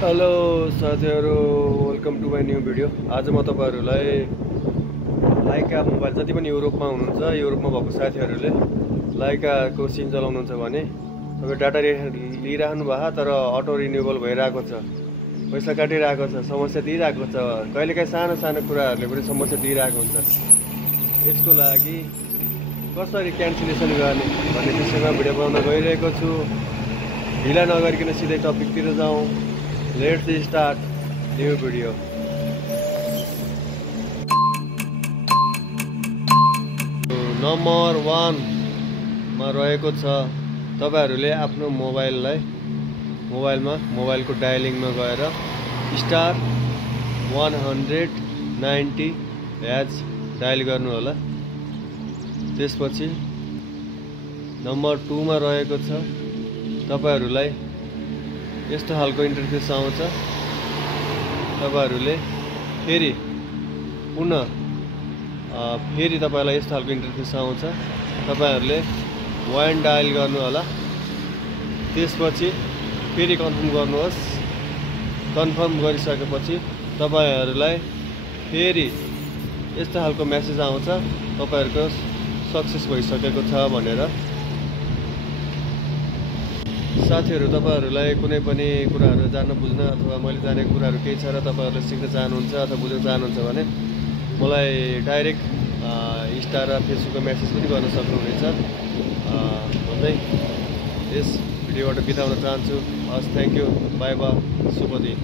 Hello साथीहरु, welcome to my new video. आज म तपाईहरुलाई लाइका मोबाइल जति पनि युरोपमा हुनुहुन्छ, युरोपमा भएको साथीहरुले लाइकाको सिम चलाउनुहुन्छ भने तपाई डाटा लिइराख्नु भएको तर अटो रिन्युअबल भइरहेको छ, पैसा काटिरहेको छ, समस्या दिइरहेको छ। कहिलेकाहीँ सानो सानो कुराहरुले पनि समस्या दिइरहेको हुन्छ। यसको लागि कसरी क्यान्सलेसन गर्ने भन्ने विषयमा भिडियो बनाउन गइरहेको छु। ढिला नगरिकन सिधै टपिकतिर जाउँ। Let's start new video. Number 1 मा रहेको छ तपाईहरुले आफ्नो मोबाइलको डायलिङमा गएर स्टार 190 ह्याज डायल गर्नु होला। त्यसपछि नम्बर 2 मा रहेको छ तपाईहरुलाई यस्तो खालको इन्टरफेस आउँछ। तपाईहरुले फेरि तपाईलाई यस्तो खालको इन्टरफेस आउँछ। तपाईहरुले 1 डायल गर्नु होला। त्यसपछि फेरि कन्फर्म गर्नुहोस्। कन्फर्म गरिसकेपछि तपाईहरुलाई फेरि यस्तो खालको मेसेज आउँछ, तपाईहरुको सक्सेस भइसकेको छ भनेर। साथीहरु, तपाईहरुलाई कुनै पनि कुराहरु जान्न बुझ्न अथवा मैले जानेको कुराहरु केही छ र तपाईहरुले सिक्न चाहनुहुन्छ अथवा बुझ्न चाहनुहुन्छ भने मलाई डाइरेक्ट इन्स्टा र फेसबुकमा मेसेज पनि गर्न सक्नुहुनेछ भन्दै यस भिडियोबाट बिताउन चाहन्छु। हस्, थ्यांक यू, बाइ बाइ, शुभ दिन।